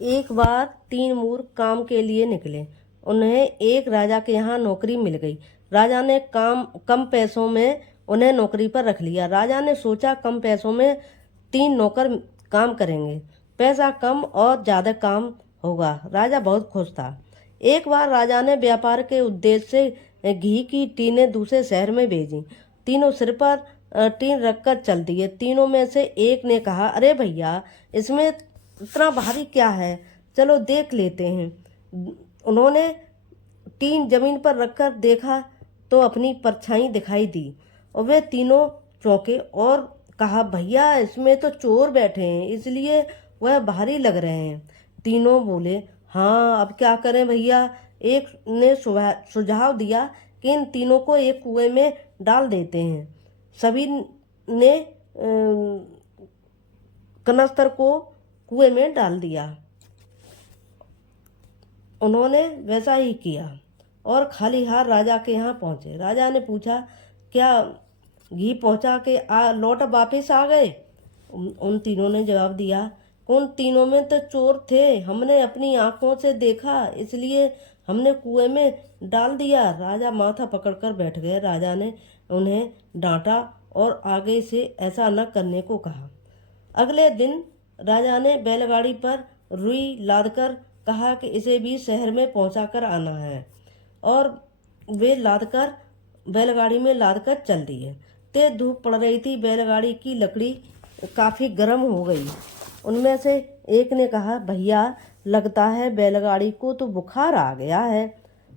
एक बार 3 मूर्ख काम के लिए निकले। उन्हें एक राजा के यहाँ नौकरी मिल गई। राजा ने कम पैसों में उन्हें नौकरी पर रख लिया। राजा ने सोचा कम पैसों में 3 नौकर काम करेंगे, पैसा कम और ज़्यादा काम होगा। राजा बहुत खुश था। एक बार राजा ने व्यापार के उद्देश्य से घी की टीनें दूसरे शहर में भेजी। तीनों सिर पर टीन रखकर चल दिए। तीनों में से एक ने कहा, अरे भैया, इसमें इतना भारी क्या है, चलो देख लेते हैं। उन्होंने टीन जमीन पर रखकर देखा तो अपनी परछाई दिखाई दी और वे तीनों चौंके और कहा, भैया, इसमें तो चोर बैठे हैं, इसलिए वह भारी लग रहे हैं। तीनों बोले, हाँ, अब क्या करें भैया। एक ने सुझाव दिया कि इन तीनों को एक कुएं में डाल देते हैं। सभी ने कनस्तर को कुएं में डाल दिया। उन्होंने वैसा ही किया और खाली हाथ राजा के यहाँ पहुँचे। राजा ने पूछा, क्या घी पहुँचा के लौट वापस आ गए? उन तीनों ने जवाब दिया, उन तीनों में तो चोर थे, हमने अपनी आंखों से देखा, इसलिए हमने कुएं में डाल दिया। राजा माथा पकड़कर बैठ गए। राजा ने उन्हें डांटा और आगे से ऐसा न करने को कहा। अगले दिन राजा ने बैलगाड़ी पर रुई लादकर कहा कि इसे भी शहर में पहुंचाकर आना है, और वे लादकर बैलगाड़ी में लादकर चल दिए। तेज धूप पड़ रही थी। बैलगाड़ी की लकड़ी काफ़ी गर्म हो गई। उनमें से एक ने कहा, भैया, लगता है बैलगाड़ी को तो बुखार आ गया है।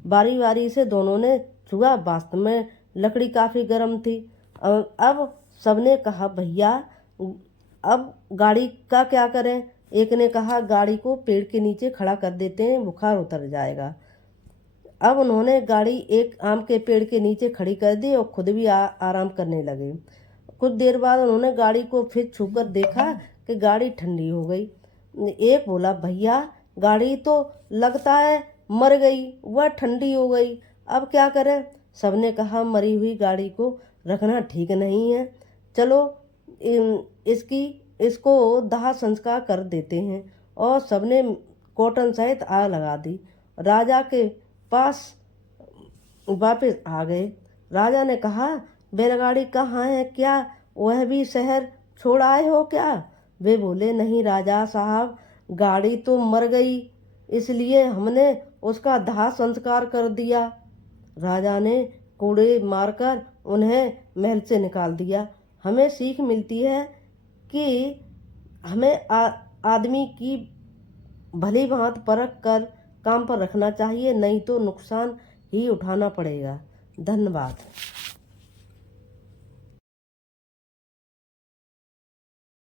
बारी बारी से दोनों ने छुआ। वास्तव में लकड़ी काफ़ी गर्म थी। अब सबने कहा, भैया, अब गाड़ी का क्या करें? एक ने कहा, गाड़ी को पेड़ के नीचे खड़ा कर देते हैं, बुखार उतर जाएगा। अब उन्होंने गाड़ी एक आम के पेड़ के नीचे खड़ी कर दी और खुद भी आराम करने लगे। कुछ देर बाद उन्होंने गाड़ी को फिर छूकर देखा कि गाड़ी ठंडी हो गई। एक बोला, भैया, गाड़ी तो लगता है मर गई, वह ठंडी हो गई, अब क्या करें? सबने कहा, मरी हुई गाड़ी को रखना ठीक नहीं है, चलो इसको दाह संस्कार कर देते हैं। और सबने कॉटन सहित आग लगा दी। राजा के पास वापस आ गए। राजा ने कहा, बैलगाड़ी कहाँ है? क्या वह भी शहर छोड़ आए हो क्या? वे बोले, नहीं राजा साहब, गाड़ी तो मर गई, इसलिए हमने उसका दाह संस्कार कर दिया। राजा ने कोड़े मारकर उन्हें महल से निकाल दिया। हमें सीख मिलती है कि हमें आदमी की भली भांति परख कर काम पर रखना चाहिए, नहीं तो नुकसान ही उठाना पड़ेगा। धन्यवाद।